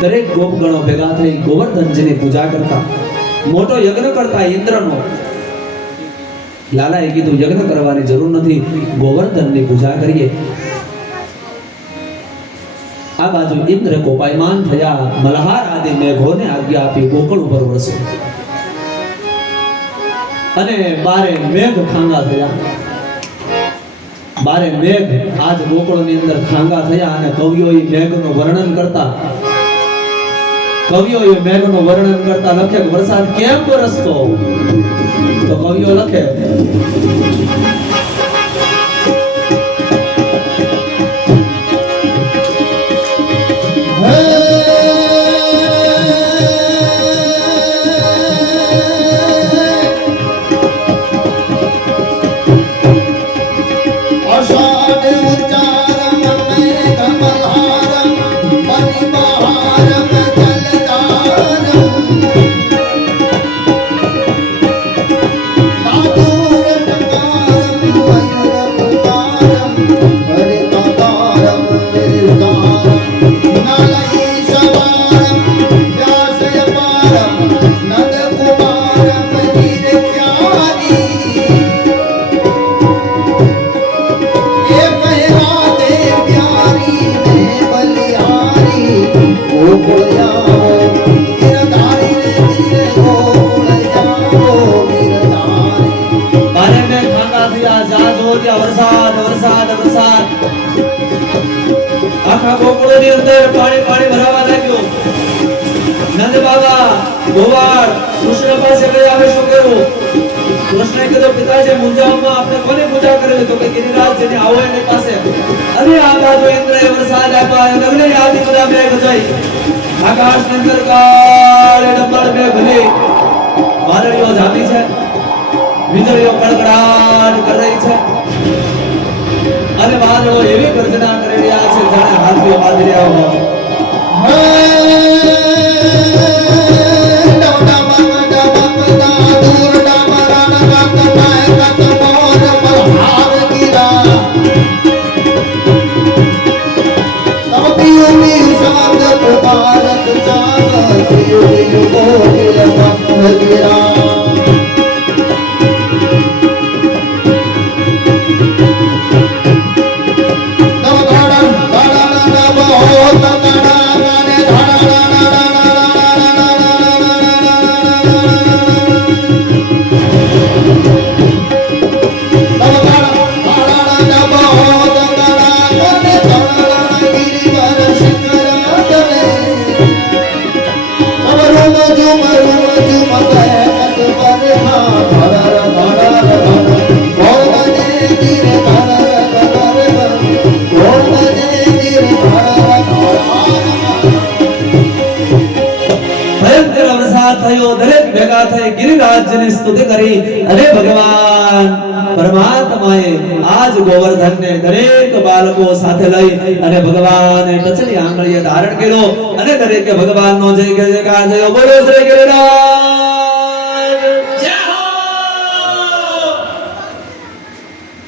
દરેક ગોપગણો ભેગા થઈ ગોવર્ધનજીની પૂજા કરતા. મોટો યજ્ઞ કરતા ઇન્દ્રનો. લાલાએ કીધું, યજ્ઞ કરવાની જરૂર નથી. ગોવર્ધનની પૂજા કરીએ. આ બાજુ ઇન્દ્ર કોપાયમાન થયા. મલ્હાર આદિ મેઘોને આજ્ઞા આપી ગોકળ ઉપર વરસો અને બારે મેઘ ખાંગા થયા. બારે મેઘ આજ ગોકળની અંદર ખાંગા થયા અને કવિઓ એ મેઘનું વર્ણન કરતા કવિઓ એ મેઘનું વર્ણન કરતા લખે વરસાદ કેમ વરસતો તો કવિઓ લખે মরিব વરસાદ વરસાદની અંદર પાણી પાણી ભરાવા લાગ્યું. નંદ બાબા ગોવાળ કૃષ્ણ પાસે ગયા હવે શું કેવું કૃષ્ણ કીધું, પિતાજી મૂંઝાવણમાં આપણે કોને પૂજા કરવી તો કે ગિરિરાજ જેને આવો એની પાસે. અરે આ બાજુ ઇન્દ્ર એ વરસાદ આપ્યો અને લગ્ન આદિ બધા બે ગજાઈ આકાશ અંદર કાળે ડબલ બે ભલે વાદળીઓ જામી છે. વીજળીઓ કડકડાટ કરી રહી છે. વાદળો એવી ગર્જના કરી રહ્યા છે જાણે હાથીઓ બાંધી ભયંકર થયો, દરેક ભેગા થઈ ગિરિરાજની સ્તુતિ કરી. અને ભગવાન, પરમાત્માએ આજ ગોવર્ધનને દરેક બાળકો સાથે લઈ અને ભગવાને ટચલી આંગળીએ ધારણ કર્યો. અને દરેકે ભગવાનનો જય જયકાર થયો. બોલો શ્રી ગિરિરાજ.